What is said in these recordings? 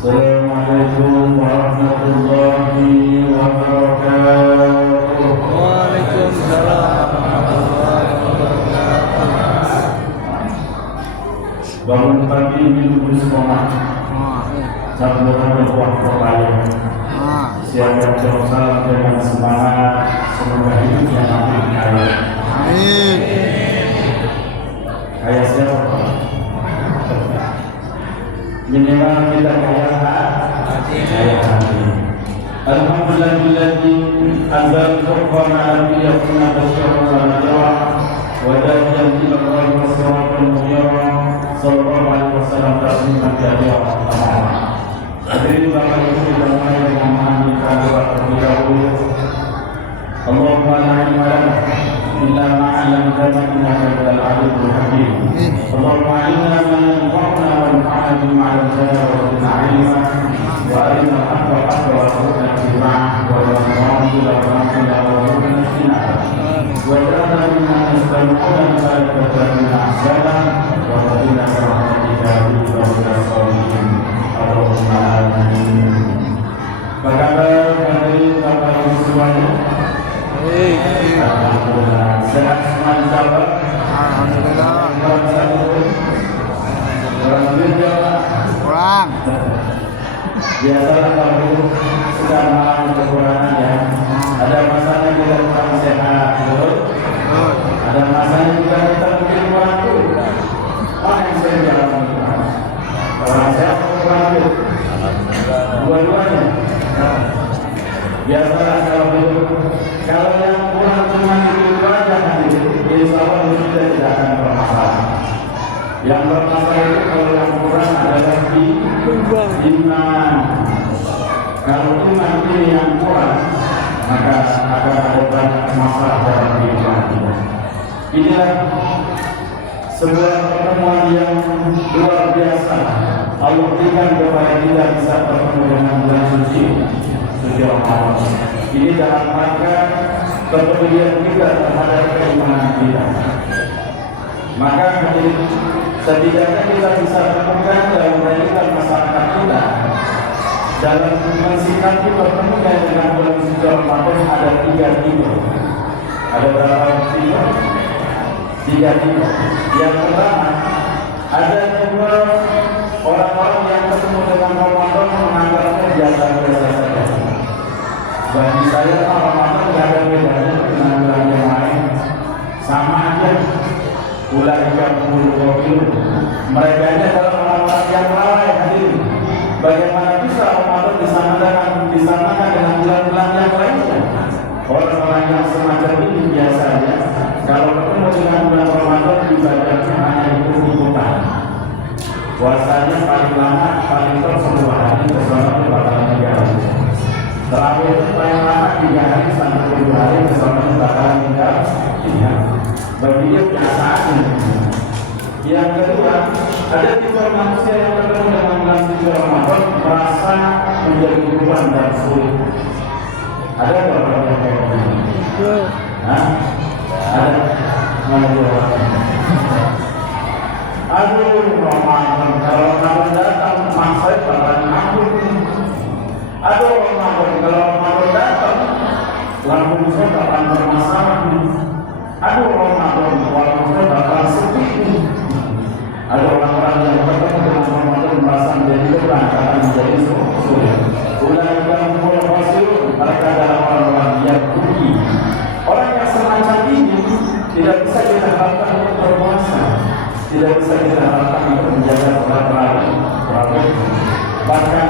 Assalamualaikum warahmatullahi wabarakatuh. Waalaikumsalam warahmatullahi wabarakatuh. Bangun pagi minum semangat. Sabda buah kepala. Siapkan salam dengan semangat. Semoga hidup yang makin kaya. Amin. Kaya siapa? Minimal kita kaya hati. Alhamdulillahilladzi anzal furqana ala abdihi basyiran wa nadhira wa da'iyan ila Allahi wa siratal munira sallallahu alaihi wasallam tasliman katsira. Hadirin Bapak Ibu yang saya hormati terlebih dahulu. Allahumma la ilma lana illa ma 'allamtana innaka antal alimul hakim. Allahumma 'allimna ma yanfa'una wanfa'na bima 'allamtana wa zidna 'ilma wa arina al-haqqa haqqan warzuqna ittiba'ahu wa la tu'adhib al-batila warzuqna ijtinaba wa ja'alna mimman yastami'una al-qawla fayattabi'una ahsana wa qina rahmatika bi shalihin. Allahumma amin. Apa kabar hadirin Bapak Ibu semuanya? Alhamdulillah. Sehat semua insyaallah. Alhamdulillah. Alhamdulillah. Kurang. Biasalah kalau sedang mengalami kekurangan ya. Ada masanya kita kurang sehat, betul? Ada masanya juga kita mungkin kurang tuh. Mana yang saya jalan kurang? Orang sehat kurang tuh. Dua-duanya. Biasalah kalau yang kurang cuma itu aja kan insya Allah itu tidak akan bermasalah. Yang bermasalah itu kalau yang kurang adalah iman. Kalau iman ini yang kurang, maka akan ada banyak masalah dalam kehidupan kita. Inilah sebuah pertemuan yang luar biasa. Allah berikan kepada kita bisa bertemu dengan bulan suci Ramadan. Ini dalam rangka kepedulian kita terhadap keimanan kita. Maka setidaknya kita bisa temukan dalam kehidupan masyarakat kita dalam mensikapi bertemunya dengan bulan suci Ramadan ada 3 tipe. Ada berapa tipe? 3 tipe. Yang pertama, ada tipe orang-orang yang ketemu dengan Ramadan menganggapnya biasa-biasa saja. Bagi saya Ramadan tidak ada bedanya dengan bulan yang lain, sama aja. Bulan yang berbulan, mereka ini adalah orang-orang yang lalai hadir. Bagaimana bisa Ramadan disamakan dengan bulan-bulan yang lainnya? Orang-orang yang semacam ini biasanya kalau ketemu dengan bulan Ramadan ibadahnya hanya ikut-ikutan. Puasanya paling lama, paling top 10 hari bersama bakal 3 hari. Terakhir paling lama 3 hari sampai 7 hari bersama bakal tinggal 3. Bagi dia biasa aja. Yang kedua, ada tipe manusia yang ketemu dengan bulan suci Ramadan merasa menjadi beban dan sulit. Ada orang yang kayak gitu? Ada? Mana orang? Aduh, Ramadan, kalau Ramadan datang, masa bakalan aku. Aduh, Ramadan, kalau Ramadan datang, langsung saya bakalan bermasalah. Aduh, Ramadan, walaupun saya bakalan sepi. Ada orang-orang yang bertemu dengan Ramadan merasa menjadi beban, akan menjadi sulit. Bulan yang mulai mereka adalah orang-orang yang rugi. Orang yang semacam ini tidak bisa kita harapkan untuk berpuasa. Tidak bisa kita harapkan untuk menjaga sholat. Bahkan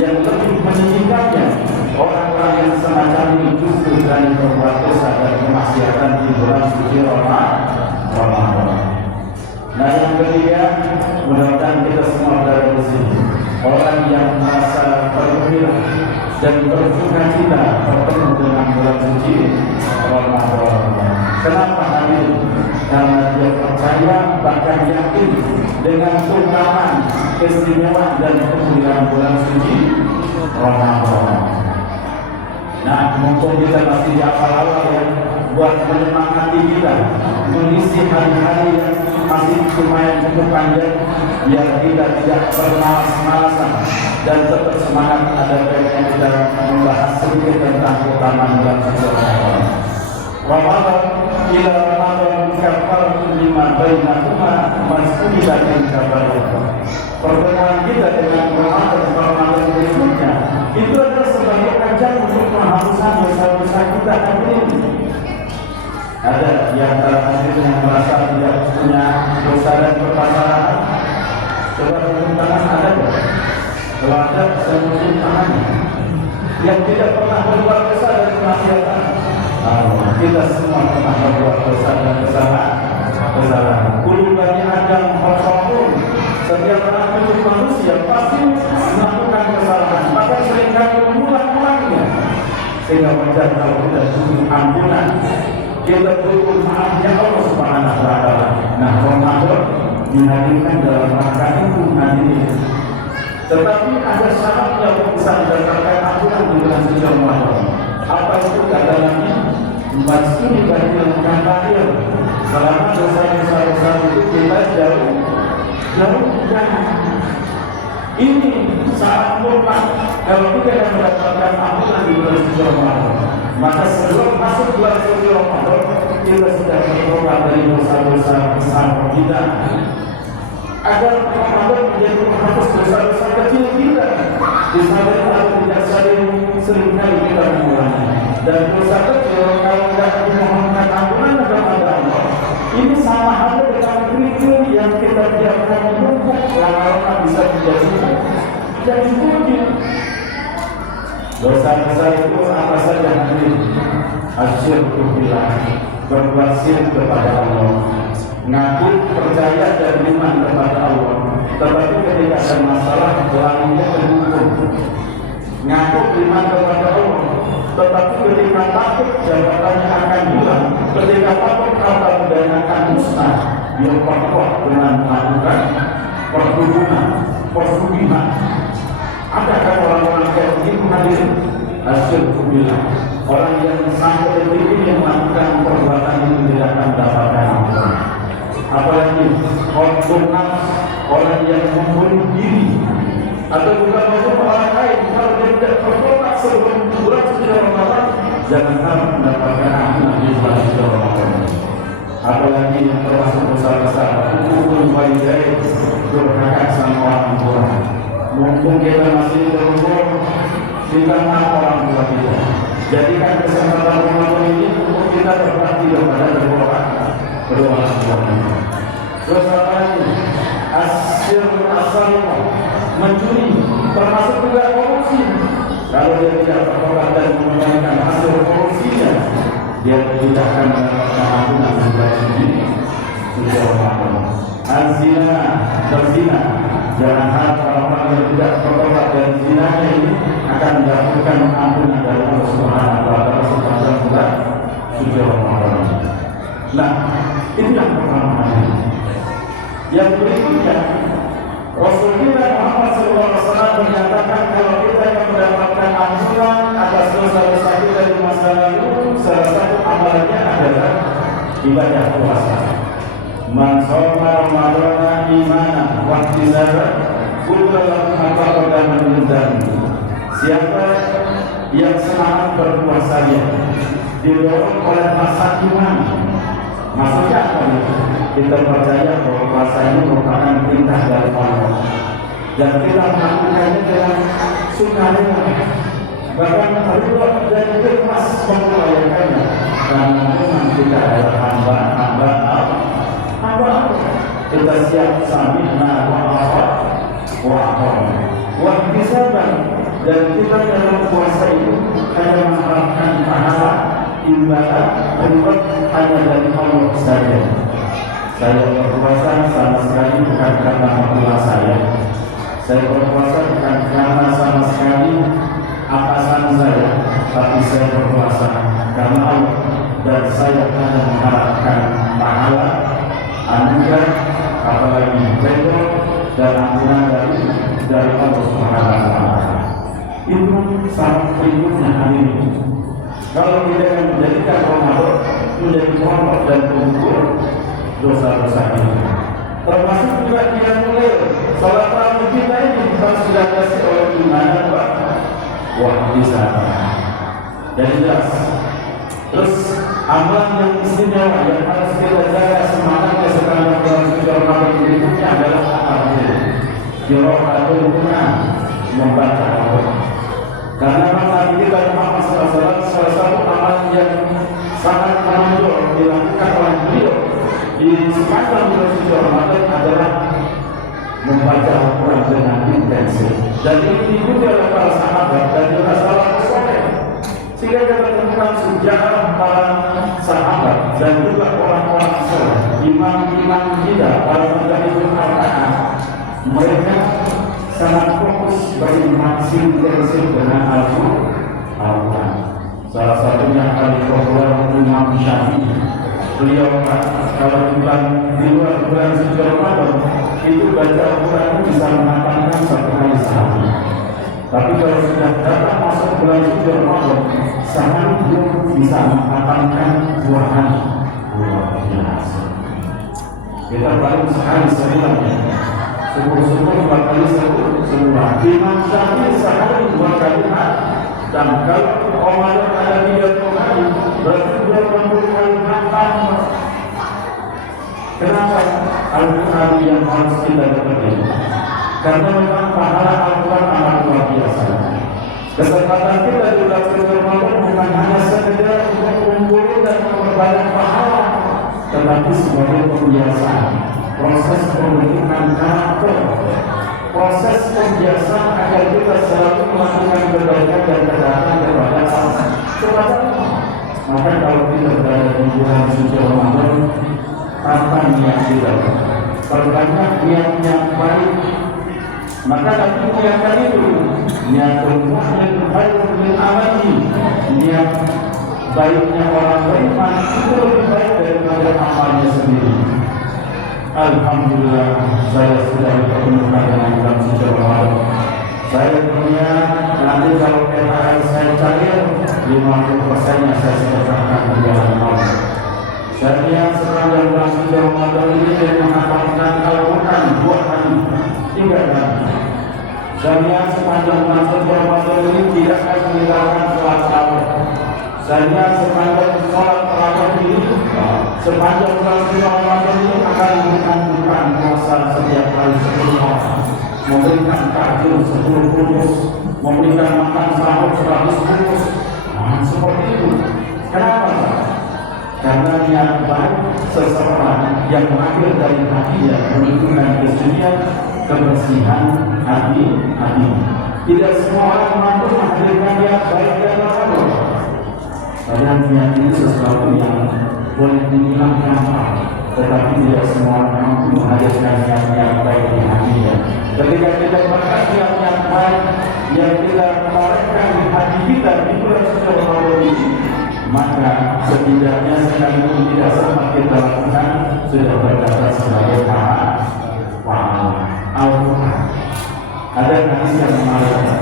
yang lebih menyedihkannya, orang-orang yang semacam ini justru berani berbuat dosa dan kemaksiatan di bulan suci Ramadan. Nah, yang ketiga, mudah-mudahan kita semua berada di sini. Orang yang merasa bergembira dan bersukacita bertemu dengan bulan suci Ramadan. Kenapa hal itu? Karena dia percaya bahkan yakin dengan keutamaan, keistimewaan dan kemuliaan bulan suci Ramadan. Nah, mumpung kita masih di awal-awal ya, buat menyemangati kita, mengisi hari-hari yang masih lumayan cukup panjang, biar kita tidak bermalas-malasan dan tetap semangat. Ada yang kita membahas sedikit tentang keutamaan bulan suci Ramadan. Ramadan ila Ramadan kafaratun lima bainahuma mas'ulatin kafaratun. Pertemuan kita dengan Ramadan berikutnya itu adalah sebagai ajang untuk menghapuskan dosa-dosa kita hari ini. Ada di antara hadirin yang merasa tidak punya dosa dan permasalahan, coba tunjuk tangan, ada tak? Kalau ada, saya tunjuk tangannya. Yang tidak pernah berbuat dosa dan kemaksiatan, kita semua pernah berbuat dosa dan kesalahan. Kulo Bani Adam khata'un. Setiap anak cucu manusia pasti melakukan kesalahan, bahkan seringkali mengulang-ulangnya. Sehingga wajar kalau kita butuh ampunan, kita butuh maafnya Allah Subhanahu wa Ta'ala. Nah, Ramadan dihadirkan dalam rangka itu hadirin. Tetapi ada syarat yang bisa mendapatkan ampunan di bulan suci Ramadan. Apa itu kata Nabi? Mas'uli batil kabair. Selama dosa-dosa itu kita jauh jangan. Ini saat mutlak kalau kita akan mendapatkan ampunan di bulan suci Ramadan. Maka sebelum masuk bulan suci Ramadan, kita sudah bertobat dari dosa-dosa besar kita, agar Ramadan menjadi menghapus dosa-dosa kecil kita. Disadari atau tidak sadari seringkali kita mengulangi. Dan dosa kecil kalau tidak dimohonkan ampunan kepada Allah, ini sama halnya dengan kerikil yang kita biarkan menumpuk lama-lama bisa jadi bukit. Dosa-dosa itu apa saja nanti? Asyirku billah, berbuat syirik kepada Allah, ngaku percaya dan iman kepada Allah, tetapi ketika ada masalah belangnya terhukum. Ngaku iman kepada Allah, tetapi ketika takut jabatannya akan hilang, ketika takut harta bendanya akan musnah, dia berkuat dengan melakukan perhubungan, persugihan. Adakah orang-orang kayak begitu hadir? Asyirku billah, orang yang sampai detik ini melakukan perbuatan itu tidak akan mendapatkan ampunan. Apalagi orang yang membunuh diri atau bukan membunuh orang lain, kalau dia tidak bertobat sebelum bulan suci Ramadan, jangan harap mendapatkan ampunan di bulan suci Ramadan. Apalagi yang termasuk dosa besar, hukum walidain, durhaka sama orang tua. Mumpung kita masih berumur, kita maaf orang tua kita. Jadikan kesempatan Ramadan ini untuk kita berbakti kepada kedua orang tua. Dosa lain, asyir asalnya, mencuri, termasuk juga korupsi. Kalau dia tidak bertobat dan mengembalikan hasil korupsinya, dia tidak akan mendapatkan ampunan suci Ramadan. Al-zina, berzina. Jangan harap orang-orang yang tidak bertobat dari zinanya ini akan mendapatkan ampunan dari Allah Subhanahu wa Ta'ala sepanjang bulan suci Ramadan. Nah, itu yang pertama. Yang berikutnya, Rasul kita Muhammad SAW menyatakan kalau kita yang mendapatkan ampunan atas dosa-dosa kita di masa lalu, salah satu amalannya adalah ibadah puasa. Man shoma Ramadana imanan wa ihtisaban ghufira lahu ma taqaddama min dhanbi. Siapa yang semangat berpuasanya didorong oleh rasa iman. Maksudnya apa? Kita percaya bahwa puasa ini merupakan perintah dari Allah dan kita melakukannya dengan sukarela, bahkan ridho dan ikhlas mengupayakannya karena memang kita adalah hamba Allah. Kita siap sami'na wa ata'na wa ihtisaban, dan kita dalam puasa itu hanya mengharapkan pahala ibadah berbuat hanya dari Allah saja. Saya berpuasa sama sekali bukan karena Allah saya berpuasa bukan karena sama sekali atasan saya, tapi saya berpuasa karena Allah, dan saya hanya mengharapkan pahala, anugerah, apalagi ridho dan ampunan dari Allah Subhanahu wa Ta'ala. Itu syarat berikutnya hari ini. Kalau kita yang menjadikan Ramadan menjadi pondok dan pengukur dosa-dosa kita. Termasuk juga dia mulai salat tarawih kita ini harus dilandasi oleh iman dan wahtisab. Jadi jelas. Terus amalan yang istimewa yang harus kita jaga semangatnya sekarang bulan suci Ramadan berikutnya adalah apa? Qiraatul Quran, membaca Al-Quran. Karena Nabi kita Muhammad SAW salah satu amalan yang sangat menonjol dilakukan oleh beliau di sepanjang bulan suci Ramadan adalah membaca Al-Quran dengan intensif. Dan ini diikuti oleh para sahabat dan juga salafus saleh. Sehingga kita temukan sejarah para sahabat dan juga orang-orang saleh, imam-imam kita, para mujahidin Al-Quran, mereka sangat fokus berinteraksi intensif dengan Al-Quran. Salah satunya paling populer Imam Syafi'i. Beliau kalau di luar bulan suci Ramadan itu baca Al-Quran bisa mengatangkan satu hari sehari. Tapi kalau sudah datang masuk bulan suci Ramadan, sehari belum bisa mengatangkan 2 hari. Luar biasa. Kita paling sehari sebulan ya. Syukur-syukur 4 kali sebulan. Imam Syafi'i sehari 2 kali. Dan kalau Ramadan ada 30 hari, berarti 20 kali makan. Kenapa Al-Quran yang harus kita dapat? Karena memang pahala Al-Quran amat luar biasa. Kesempatan kita di bulan suci Ramadan bukan hanya sekedar untuk mengumpulkan dan memperbanyak pahala, tetapi sebagai pembiasaan, proses pembentukan karakter, proses pembiasaan agar kita selalu melakukan kebaikan dan ketaatan kepada Allah. Maka kalau kita berada di bulan suci Ramadan, apa niat kita? Perbanyak niat-niat baik. Maka nanti niatkan itu niatul mu'min khairun min amali. Niat baiknya orang beriman itu lebih baik daripada amalnya sendiri. Alhamdulillah, saya sudah dipertemukan dengan bulan suci Ramadan. Saya punya nanti kalau PKL saya cair 50%-nya saya sedekahkan di jalan Allah. Saya sepanjang bulan suci Ramadan ini saya menghafalkan Al-Quran 2 hari 3 hari. Saya sepanjang bulan suci Ramadan ini tidak akan meninggalkan sholat tarawih. Saya sepanjang sholat tarawih ini sepanjang bulan suci Ramadan ini akan memberikan puasa setiap hari 10 orang, memberikan takjil 10 bungkus, memberikan makan sahur 100 bungkus. Nah, seperti itu. Kenapa? Karena niat baik seseorang yang mengambil dari hatinya menunjukkan kesucian, kebersihan hati. Tidak semua orang mampu menghadirkan niat baik dan Allah. Padahal niat ini sesuatu yang boleh dibilang gampang, tetapi tidak semua orang mampu menghadirkan niat baik di hatinya. Ketika kita melakukan niat baik yang kita tawarkan di hati kita di bulan suci Ramadan ini, maka setidaknya sekalipun tidak sempat kita lakukan sudah berdasar sebagai pahala Al-Quran. Ada hadis yang mengatakan,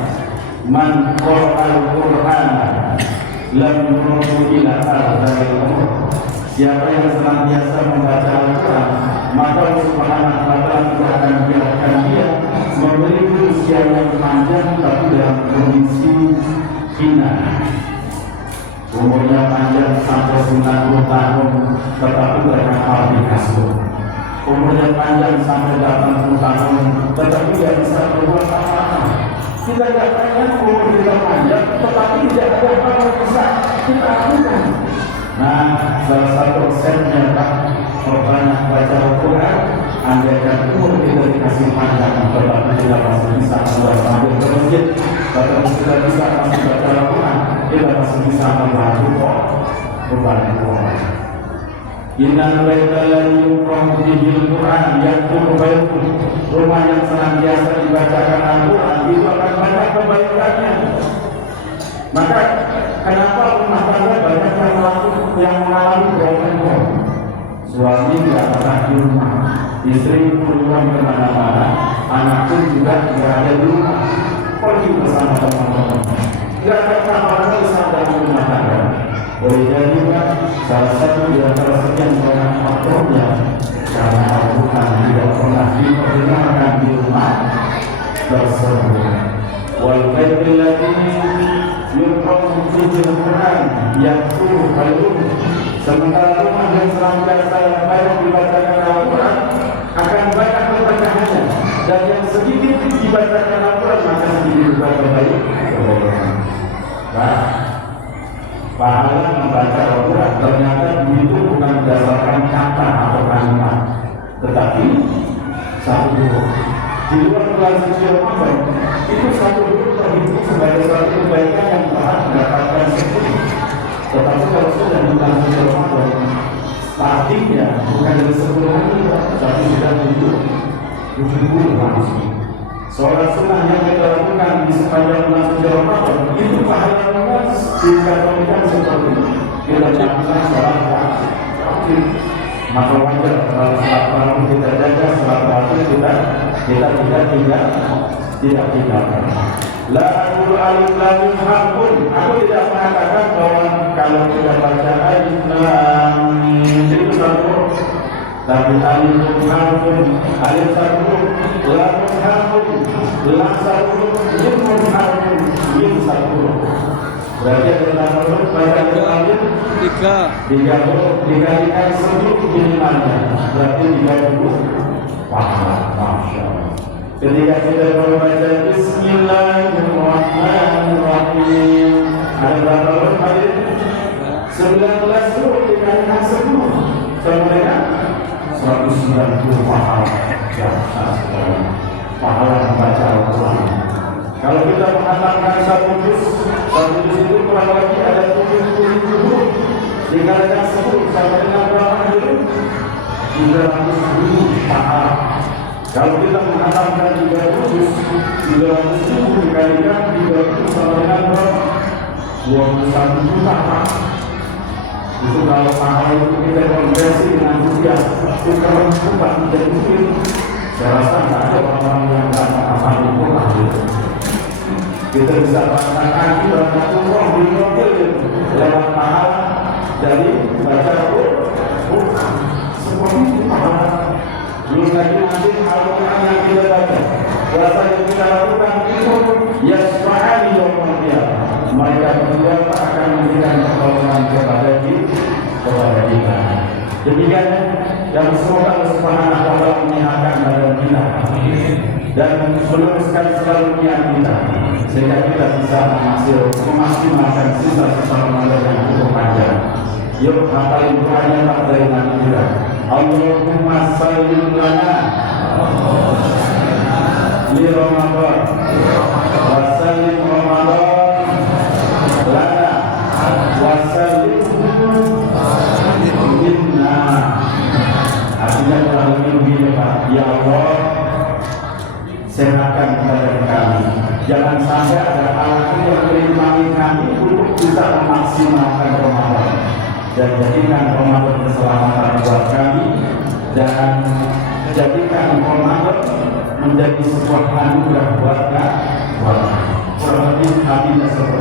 man qara'a al-Quran lam yurdu ila ardhil umur. Siapa yang senantiasa membaca Al-Quran, maka Allah Subhanahu wa Ta'ala tidak akan membiarkan dia memiliki usia yang panjang tapi dalam kondisi hina. Umurnya panjang sampai 90 tahun tetapi terkapar di kasur. Umurnya panjang sampai 80 tahun tetapi tidak bisa berbuat apa-apa. Kita tidak pengen umur kita panjang tetapi tidak ada apa yang bisa kita lakukan. Nah, salah satu resepnya Pak, perbanyak baca Al-Quran. Andaikan umur kita dikasih panjang tetapi tidak masih bisa keluar sambil ke masjid, tetapi kita bisa masih baca Al-Quran, kita masih bisa membantu orang. Inna lailal yuqra'u bihil Quran yaktubu bainakum. Rumah yang senantiasa dibacakan Al-Quran itu akan banyak kebaikannya. Maka kenapa rumah tangga banyak yang mengalami broken home? Suami tidak pernah di rumah, istri keluar kemana-mana, anak pun juga tidak ada di rumah, pergi bersama teman-teman. Tidak ada apa-apa dalam rumah tangga. Boleh jadi kan salah satu di antara sekian banyak faktornya karena Al-Quran tidak pernah diperdengarkan di rumah tersebut. Wal baitil ladzi yurqamu fihi al-Quran yaqulu khairun. Sementara rumah yang senantiasa banyak dibacakan Al-Quran akan banyak berkahnya, dan yang sedikit dibacakan Al-Quran maka sedikit juga terbaik. Nah, pahala membaca Al-Quran ternyata itu bukan berdasarkan kata atau kalimat, tetapi satu huruf. Di luar bulan suci Ramadan itu satu huruf terhitung sebagai satu kebaikan yang telah mendapatkan 10. Tetapi kalau sudah di bulan suci Ramadan, startingnya bukan dari 10 hari, tapi sudah 70 langsung. Sholat sunnah yang kita lakukan di sepanjang bulan suci Ramadan itu pahalanya dikategorikan seperti kita lakukan sholat wajib. Maka wajar kalau sholat malam kita jaga, sholat wajib kita tidak tinggalkan. La aqulu alif lam mim harfun. Aku tidak mengatakan bahwa kalau kita baca alif lam mim itu satu, tapi alif harfun, alif satu, lam harfun, lam satu, mim harfun, mim satu. Berarti ada berapa huruf baca alif? 3 huruf dikalikan 10 minimalnya, berarti 30 pahala. Masya Allah. Ketika kita membaca Bismillahirrahmanirrahim, ada berapa huruf tadi? 19 huruf dikalikan 10 sama dengan 190 pahala. Pahala membaca Al-Quran. Kalau kita mengatakan satu juz itu kurang lebih ada 70 huruf dikalikan 10 sama dengan berapa huruf? 300.000 pahala. Kalau kita mengatakan 300.000 dikalikan 30 sama dengan berapa? 21 juta. Itu kalau pahala itu kita konversi dengan rupiah, tukar rupiah menjadi duit. Saya rasa tidak ada orang-orang yang tidak apa-apa itu lahir. Kita bisa mengatakan banyak umroh di mobil lewat pahala dari baca Al-Quran. Seperti itu pahala. Belum lagi nanti Al-Quran yang kita baca, puasa yang kita lakukan itu yasma'ani yawmal qiyamah. Mereka berdua akan memberikan pertolongan kepada kita. Demikian yang semoga Allah Subhanahu wa taala menyehatkan badan kita dan meluruskan segala niat kita sehingga kita bisa memaksimalkan sisa-sisa Ramadan yang cukup panjang. Yuk hafalin doanya tak dari Nabi kita. Allahumma sallim lana li Ramadan wa sallim Ramadan lana wa sallim minna. Artinya kurang lebih begini Pak, ya Allah sehatkan badan kami, jangan sampai ada hal yang merintangi kami untuk bisa memaksimalkan Ramadan, dan jadikan Ramadan keselamatan buat kami, dan jadikan Ramadan menjadi sebuah anugerah buat kami. Kurang lebih hatinya seperti